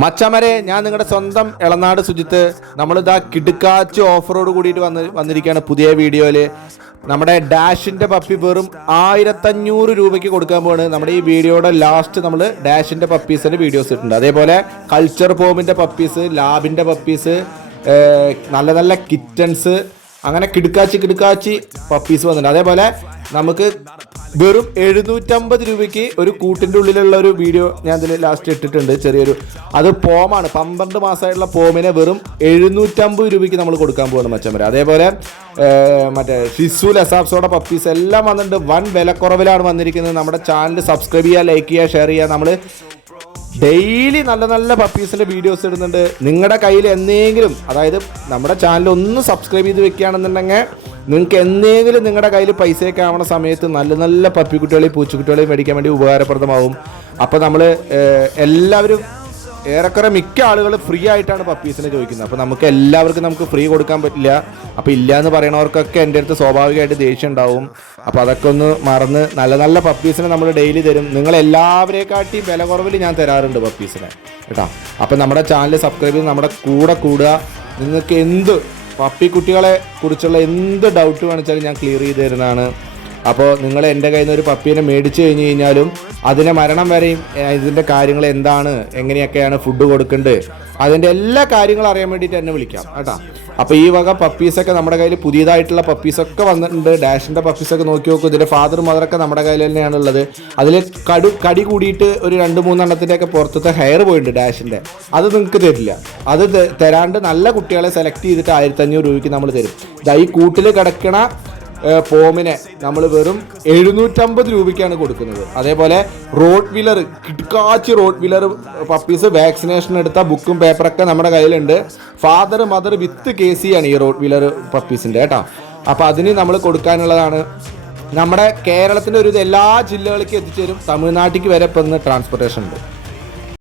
മച്ചമരെ ഞാൻ നിങ്ങളുടെ സ്വന്തം ഇളനാട് സുജിത്ത്. നമ്മളിതാ കിടുക്കാച്ച് ഓഫറോട് കൂടിയിട്ട് വന്ന് വന്നിരിക്കുകയാണ് പുതിയ വീഡിയോയിൽ നമ്മുടെ ഡാഷിന്റെ പപ്പി വെറും ആയിരത്തഞ്ഞൂറ് രൂപയ്ക്ക് കൊടുക്കാൻ പോവാണ്. നമ്മുടെ ഈ വീഡിയോയുടെ ലാസ്റ്റ് നമ്മൾ ഡാഷിന്റെ പപ്പീസിന്റെ വീഡിയോസ് ഇട്ടിട്ടുണ്ട്. അതേപോലെ കൾച്ചർ ഫോമിന്റെ പപ്പീസ് ലാബിന്റെ പപ്പീസ് നല്ല നല്ല കിറ്റൻസ് അങ്ങനെ കിടുക്കാച്ചി കിടുക്കാച്ചി പപ്പീസ് വന്നിട്ടുണ്ട്. അതേപോലെ നമുക്ക് വെറും എഴുന്നൂറ്റമ്പത് രൂപയ്ക്ക് ഒരു കൂട്ടിന്റെ ഉള്ളിലുള്ള ഒരു വീഡിയോ ഞാൻ ഇതിൽ ലാസ്റ്റ് ഇട്ടിട്ടുണ്ട്. ചെറിയൊരു അത് പോമാണ്. പന്ത്രണ്ട് മാസമായിട്ടുള്ള പോമിനെ വെറും എഴുന്നൂറ്റമ്പത് രൂപയ്ക്ക് നമ്മൾ കൊടുക്കാൻ പോകുന്നു മച്ചമ്പര അതേപോലെ മറ്റേ ഷിസു ലസാബ്സോടെ പപ്പീസ് എല്ലാം വന്നിട്ടുണ്ട്. വൻ വിലക്കുറവിലാണ് വന്നിരിക്കുന്നത്. നമ്മുടെ ചാനൽ സബ്സ്ക്രൈബ് ചെയ്യുക ലൈക്ക് ചെയ്യുക ഷെയർ ചെയ്യുക. നമ്മൾ ഡെയിലി നല്ല നല്ല പപ്പീസിന്റെ വീഡിയോസ് ഇടുന്നുണ്ട്. നിങ്ങളുടെ കയ്യിൽ എന്തെങ്കിലും അതായത് നമ്മുടെ ചാനൽ ഒന്ന് സബ്സ്ക്രൈബ് ചെയ്ത് വെക്കുകയാണെന്നുണ്ടെങ്കിൽ നിങ്ങൾക്ക് എന്തെങ്കിലും നിങ്ങളുടെ കയ്യിൽ പൈസയൊക്കെ ആവണ സമയത്ത് നല്ല നല്ല പപ്പിക്കുട്ടികളെയും പൂച്ചക്കുട്ടികളെയും മേടിക്കാൻ വേണ്ടി ഉപകാരപ്രദമാവും. അപ്പോൾ നമ്മൾ എല്ലാവരും ഏറെക്കുറെ മിക്ക ആളുകൾ ഫ്രീ ആയിട്ടാണ് പപ്പീസിനെ ചോദിക്കുന്നത്. അപ്പോൾ നമുക്ക് എല്ലാവർക്കും നമുക്ക് ഫ്രീ കൊടുക്കാൻ പറ്റില്ല. അപ്പോൾ ഇല്ല എന്ന് പറയണവർക്കൊക്കെ എന്റെ അടുത്ത് സ്വാഭാവികമായിട്ട് ദേഷ്യം ഉണ്ടാവും. അപ്പോൾ അതൊക്കെ ഒന്ന് മറന്ന് നല്ല നല്ല പപ്പീസിനെ നമ്മൾ ഡെയിലി തരും. നിങ്ങൾ എല്ലാവരെക്കാട്ടിയും വില കുറവിൽ ഞാൻ തരാറുണ്ട് പപ്പീസിനെ കേട്ടോ? അപ്പോൾ നമ്മുടെ ചാനൽ സബ്സ്ക്രൈബ് ചെയ്ത് നമ്മുടെ കൂടെ കൂടുക. നിങ്ങൾക്ക് എന്ത് പപ്പി കുട്ടികളെ കുറിച്ചുള്ള എന്ത് ഡൗട്ട് വേണിച്ചാലും ഞാൻ ക്ലിയർ ചെയ്ത് തരുന്നതാണ്. അപ്പോൾ നിങ്ങൾ എന്റെ കയ്യിൽ നിന്ന് ഒരു പപ്പീനെ മേടിച്ചു കഴിഞ്ഞ് കഴിഞ്ഞാലും അതിന്റെ മരണം വരെയും ഇതിന്റെ കാര്യങ്ങൾ എന്താണ് എങ്ങനെയൊക്കെയാണ് ഫുഡ് കൊടുക്കേണ്ടത് അതിന്റെ എല്ലാ കാര്യങ്ങളും അറിയാൻ വേണ്ടിയിട്ട് എന്നെ വിളിക്കാം കേട്ടോ. അപ്പോൾ ഈ വക പപ്പീസൊക്കെ നമ്മുടെ കയ്യിൽ പുതിയതായിട്ടുള്ള പപ്പീസൊക്കെ വന്നിട്ടുണ്ട്. ഡാഷിന്റെ പപ്പീസൊക്കെ നോക്കി നോക്കും. ഇതിന്റെ ഫാദർ മദറൊക്കെ നമ്മുടെ കയ്യിൽ തന്നെയാണ് ഉള്ളത്. അതിൽ കടു കടി കൂടിയിട്ട് ഒരു രണ്ട് മൂന്നെണ്ണത്തിന്റെയൊക്കെ പുറത്തത്തെ ഹെയർ പോയിട്ടുണ്ട് ഡാഷിന്റെ അത് നിങ്ങൾക്ക് തരില്ല. അത് തരാണ്ട് നല്ല കുട്ടികളെ സെലക്ട് ചെയ്തിട്ട് ആയിരത്തഞ്ഞൂറ് രൂപയ്ക്ക് നമ്മൾ തരും. ഈ കൂട്ടിൽ കിടക്കണ പോമിനെ നമ്മൾ വെറും എഴുന്നൂറ്റമ്പത് രൂപയ്ക്കാണ് കൊടുക്കുന്നത്. അതേപോലെ റോഡ് വീലർ കിട്ടാച്ച് റോഡ് വീലർ പപ്പീസ് വാക്സിനേഷൻ എടുത്ത ബുക്കും പേപ്പറൊക്കെ നമ്മുടെ കയ്യിലുണ്ട്. Father mother with K C ആണ് ഈ റോഡ് വീലർ പപ്പീസിന്റെ കേട്ടോ. അപ്പോൾ അതിന് നമ്മൾ കൊടുക്കാനുള്ളതാണ്. നമ്മുടെ കേരളത്തിന്റെ ഒരു ഇത് എല്ലാ ജില്ലകളിലേക്കും എത്തിച്ചേരും. തമിഴ്നാട്ടിലേക്ക് വരെ ഇപ്പം ട്രാൻസ്പോർട്ടേഷൻ ഉണ്ട്.